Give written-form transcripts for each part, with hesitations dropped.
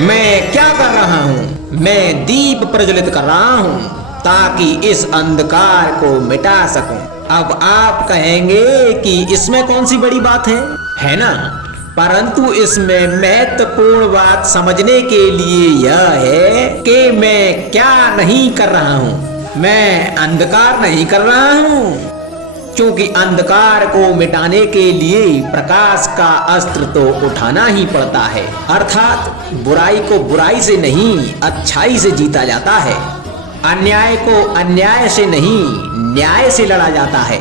मैं क्या कर रहा हूँ? मैं दीप प्रज्वलित कर रहा हूँ ताकि इस अंधकार को मिटा सकूं। अब आप कहेंगे कि इसमें कौन सी बड़ी बात है ना? परंतु इसमें महत्वपूर्ण बात समझने के लिए यह है कि मैं क्या नहीं कर रहा हूँ। मैं अंधकार नहीं कर रहा हूँ, क्योंकि अंधकार को मिटाने के लिए प्रकाश का अस्त्र तो उठाना ही पड़ता है। अर्थात बुराई को बुराई से नहीं, अच्छाई से जीता जाता है। अन्याय को अन्याय से नहीं, न्याय से लड़ा जाता है।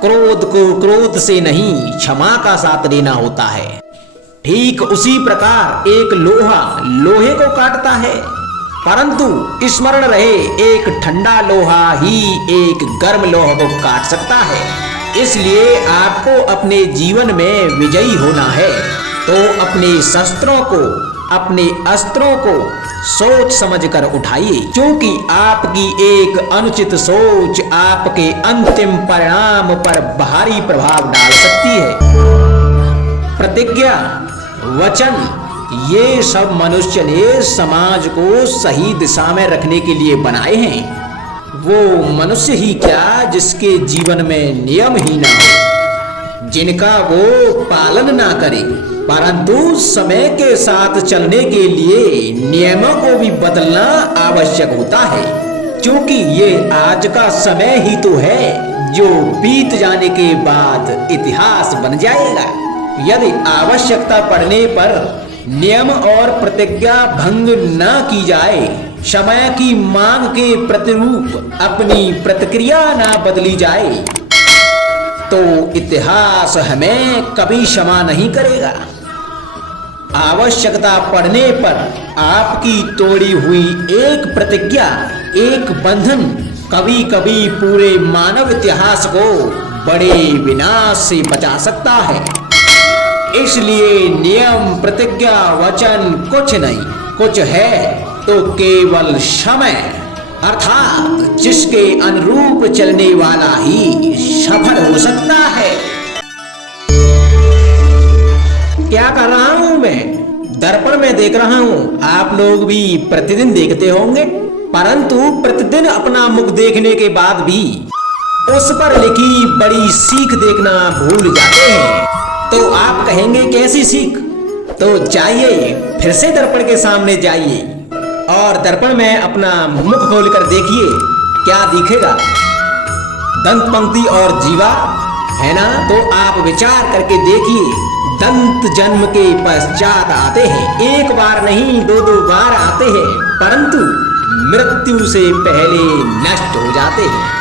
क्रोध को क्रोध से नहीं, क्षमा का साथ देना होता है। ठीक उसी प्रकार एक लोहा लोहे को काटता है, परंतु स्मरण रहे एक ठंडा लोहा ही एक गर्म लोहा को काट सकता है। इसलिए आपको अपने जीवन में विजयी होना है तो अपने शस्त्रों को, अपने अस्त्रों को सोच समझकर उठाइए, क्योंकि आपकी एक अनुचित सोच आपके अंतिम परिणाम पर भारी प्रभाव डाल सकती है। प्रतिज्ञा, वचन, ये सब मनुष्य ने समाज को सही दिशा में रखने के लिए बनाए हैं। वो मनुष्य ही क्या जिसके जीवन में नियम ही ना हो, जिनका वो पालन ना करे। परंतु समय के साथ चलने के लिए नियमों को भी बदलना आवश्यक होता है, क्योंकि ये आज का समय ही तो है जो बीत जाने के बाद इतिहास बन जाएगा। यदि आवश्यकता पड़ने पर नियम और प्रतिज्ञा भंग न की जाए, समय की मांग के प्रतिरूप अपनी प्रतिक्रिया न बदली जाए, तो इतिहास हमें कभी क्षमा नहीं करेगा। आवश्यकता पड़ने पर आपकी तोड़ी हुई एक प्रतिज्ञा, एक बंधन कभी कभी पूरे मानव इतिहास को बड़े विनाश से बचा सकता है। इसलिए नियम, प्रतिज्ञा, वचन कुछ नहीं, कुछ है तो केवल समय, अर्थात जिसके अनुरूप चलने वाला ही सफल हो सकता है। क्या कर रहा हूं मैं? दर्पण में देख रहा हूं। आप लोग भी प्रतिदिन देखते होंगे, परंतु प्रतिदिन अपना मुख देखने के बाद भी उस पर लिखी बड़ी सीख देखना भूल जाते हैं। तो आप कहेंगे कैसी सीख? तो जाइए, फिर से दर्पण के सामने जाइए और दर्पण में अपना मुख खोलकर देखिए, क्या दिखेगा? दंत पंक्ति और जीवा, है ना? तो आप विचार करके देखिए, दंत जन्म के पश्चात आते हैं। एक बार नहीं, दो दो बार आते हैं, परंतु मृत्यु से पहले नष्ट हो जाते हैं।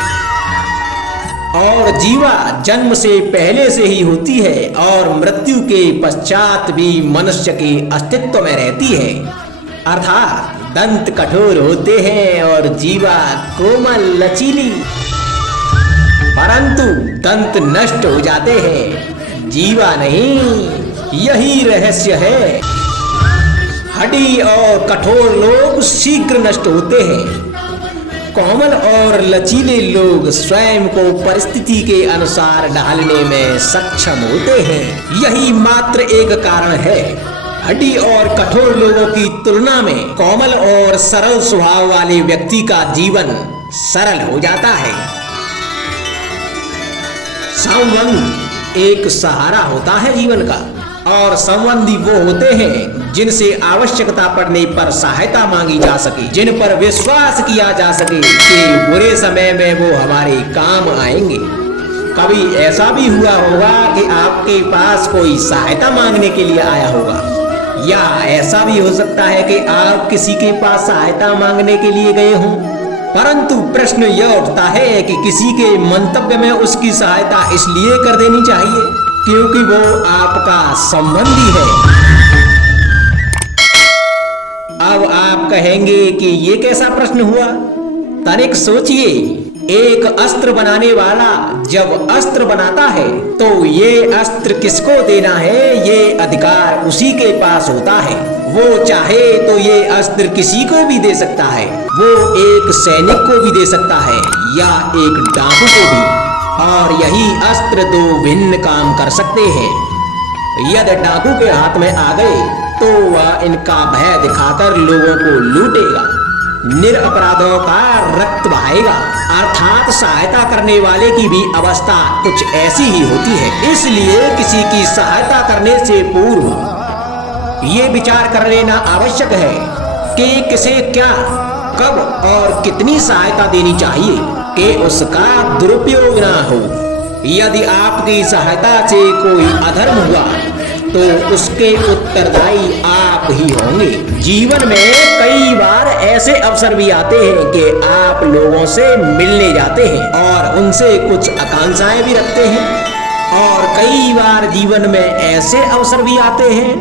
और जीवा जन्म से पहले से ही होती है और मृत्यु के पश्चात भी मनुष्य के अस्तित्व में रहती है। अर्थात दंत कठोर होते हैं और जीवा कोमल लचीली, परंतु दंत नष्ट हो जाते हैं, जीवा नहीं। यही रहस्य है। हड्डी और कठोर लोग शीघ्र नष्ट होते हैं, कोमल और लचीले लोग स्वयं को परिस्थिति के अनुसार ढालने में सक्षम होते हैं। यही मात्र एक कारण है। हड्डी और कठोर लोगों की तुलना में कोमल और सरल स्वभाव वाले व्यक्ति का जीवन सरल हो जाता है। संबंध एक सहारा होता है जीवन का, और संबंधी वो होते हैं जिनसे आवश्यकता पड़ने पर सहायता मांगी जा सके, जिन पर विश्वास किया जा सके कि बुरे समय में वो हमारे काम आएंगे। कभी ऐसा भी हुआ होगा कि आपके पास कोई सहायता मांगने के लिए आया होगा, या ऐसा भी हो सकता है कि आप किसी के पास सहायता मांगने के लिए गए हों, परंतु प्रश्न यह उठता है कि किसी के मंतव्य में उसकी सहायता इसलिए कर देनी चाहिए क्योंकि वो आपका संबंधी है। अब आप कहेंगे कि ये कैसा प्रश्न हुआ? तनिक सोचिए, एक अस्त्र बनाने वाला जब अस्त्र बनाता है तो ये अस्त्र किसको देना है, ये अधिकार उसी के पास होता है। वो चाहे तो ये अस्त्र किसी को भी दे सकता है, वो एक सैनिक को भी दे सकता है या एक डाकू को भी, और यही अस्त्र दो भिन्न काम कर सकते हैं। यदि डाकू के हाथ में आ गए तो वह इनका भय दिखाकर लोगों को लूटेगा, निरपराधों का रक्त बहाएगा। अर्थात सहायता करने वाले की भी अवस्था कुछ ऐसी ही होती है। इसलिए किसी की सहायता करने से पूर्व ये विचार कर लेना आवश्यक है कि किसे क्या, कब और कितनी सहायता देनी चाहिए कि उसका दुरुपयोग ना हो। यदि आपकी सहायता से कोई अधर्म हुआ तो उसके उत्तरदायी आप ही होंगे। जीवन में कई बार ऐसे अवसर भी आते हैं कि आप लोगों से मिलने जाते हैं और उनसे कुछ आकांक्षाएं भी रखते हैं, और कई बार जीवन में ऐसे अवसर भी आते हैं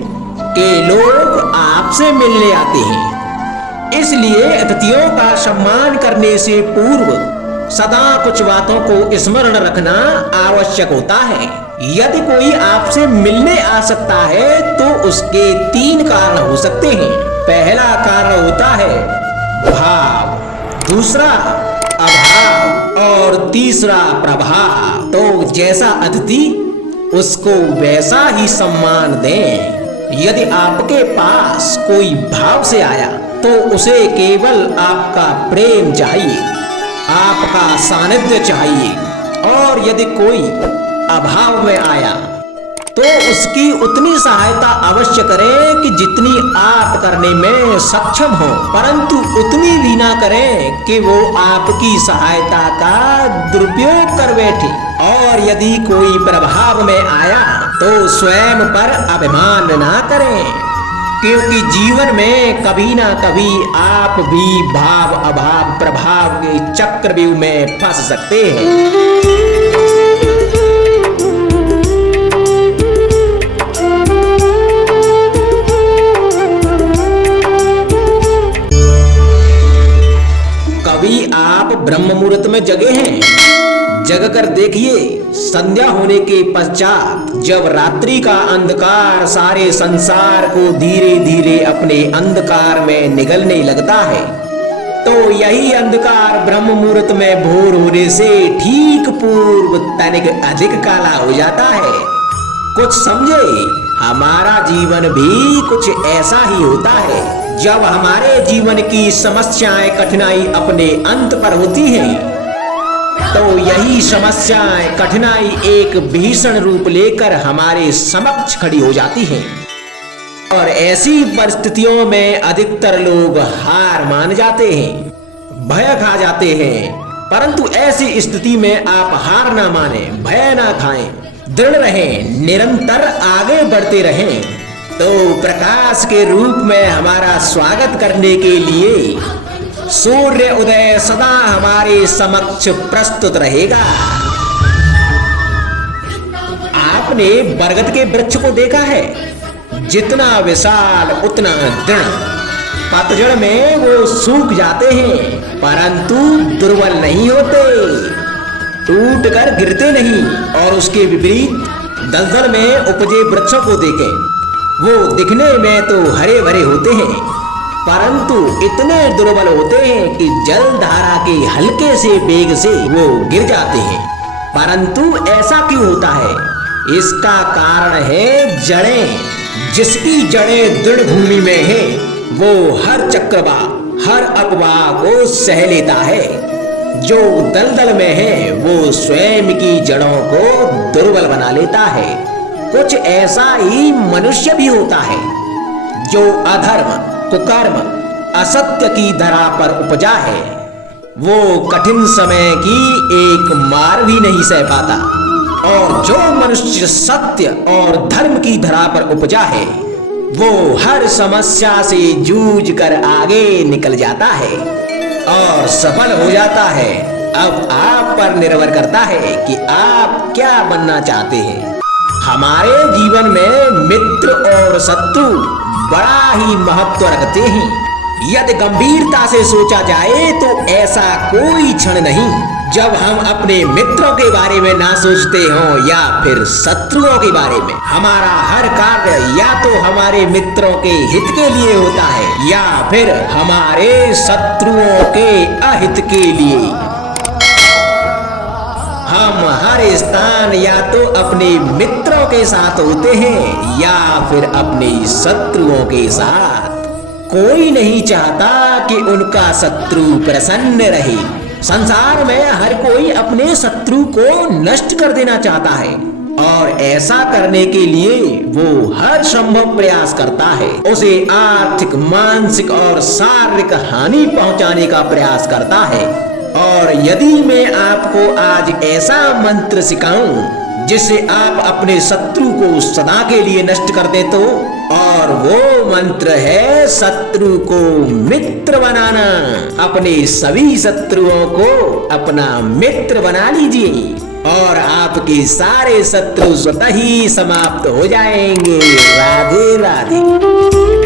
कि लोग आपसे मिलने आते हैं। इसलिए अतिथियों का सम्मान करने से पूर्व सदा कुछ बातों को स्मरण रखना आवश्यक होता है। यदि कोई आपसे मिलने आ सकता है तो उसके 3 कारण हो सकते हैं। पहला कारण होता है भाव, दूसरा अभाव और तीसरा प्रभाव। तो जैसा अतिथि उसको वैसा ही सम्मान दें। यदि आपके पास कोई भाव से आया तो उसे केवल आपका प्रेम चाहिए, आपका सानिध्य चाहिए, और यदि कोई अभाव में आया तो उसकी उतनी सहायता अवश्य करें कि जितनी आप करने में सक्षम हो, परंतु उतनी भी ना करें कि वो आपकी सहायता का दुरुपयोग कर बैठे। और यदि कोई प्रभाव में आया तो स्वयं पर अभिमान ना करें, क्योंकि जीवन में कभी ना कभी आप भी भाव अभाव प्रभाव के चक्रव्यूह में फंस सकते हैं। कभी आप ब्रह्म मुहूर्त में जगे हैं? जग कर देखिए, संध्या होने के पश्चात जब रात्रि का अंधकार सारे संसार को धीरे धीरे अपने अंधकार में निगलने लगता है, तो यही अंधकार ब्रह्म मुहूर्त में भोर होने से ठीक पूर्व तनिक अधिक काला हो जाता है। कुछ समझे, हमारा जीवन भी कुछ ऐसा ही होता है। जब हमारे जीवन की समस्याएं कठिनाई अपने अंत पर होती हैं, तो यही समस्याएं कठिनाई एक भीषण रूप लेकर हमारे समक्ष खड़ी हो जाती हैं, और ऐसी परिस्थितियों में अधिकतर लोग हार मान जाते हैं, भय खा जाते हैं। परंतु ऐसी स्थिति में आप हार ना माने, भय ना खाएं, दृढ़ रहें, निरंतर आगे बढ़ते रहें। तो प्रकाश के रूप में हमारा स्वागत करने के लिए सूर्य उदय सदा हमारे समक्ष प्रस्तुत रहेगा। आपने बरगद के वृक्ष को देखा है? जितना विशाल उतना दृढ़। पतझड़ में वो सूख जाते हैं परंतु दुर्बल नहीं होते, टूट कर गिरते नहीं। और उसके विपरीत दलदल में उपजे वृक्षों को देखें, वो दिखने में तो हरे भरे होते हैं परंतु इतने दुर्बल होते हैं कि जल धारा के हल्के से वेग से वो गिर जाते हैं। परंतु ऐसा क्यों होता है? इसका कारण है जड़ें। जिसकी जड़ें दृढ़ भूमि में है वो हर चक्रवात, हर अफवाह को सह लेता है। जो दलदल में है वो स्वयं की जड़ों को दुर्बल बना लेता है। कुछ ऐसा ही मनुष्य भी होता है जो अधर्म, कुकर्म, असत्य की धरा पर उपजा है। वो कठिन समय की एक मार भी नहीं सह पाता, और जो मनुष्य सत्य और धर्म की धरा पर उपजा है वो हर समस्या से जूझ कर आगे निकल जाता है और सफल हो जाता है। अब आप पर निर्भर करता है कि आप क्या बनना चाहते हैं। हमारे जीवन में मित्र और शत्रु बड़ा ही महत्व रखते हैं। यदि गंभीरता से सोचा जाए तो ऐसा कोई क्षण नहीं जब हम अपने मित्रों के बारे में ना सोचते हों या फिर शत्रुओं के बारे में। हमारा हर कार्य या तो हमारे मित्रों के हित के लिए होता है या फिर हमारे शत्रुओं के अहित के लिए। हम हर स्थान या तो अपने मित्रों के साथ होते हैं या फिर अपने शत्रुओं के साथ। कोई नहीं चाहता कि उनका शत्रु प्रसन्न रहे। संसार में हर कोई अपने शत्रु को नष्ट कर देना चाहता है और ऐसा करने के लिए वो हर संभव प्रयास करता है। उसे आर्थिक, मानसिक और शारीरिक हानि पहुंचाने का प्रयास करता है। और यदि मैं आपको आज ऐसा मंत्र सिखाऊं जिससे आप अपने शत्रु को सदा के लिए नष्ट कर दे तो, और वो मंत्र है शत्रु को मित्र बनाना। अपने सभी शत्रुओं को अपना मित्र बना लीजिए और आपके सारे शत्रु स्वतः ही समाप्त हो जाएंगे। राधे राधे।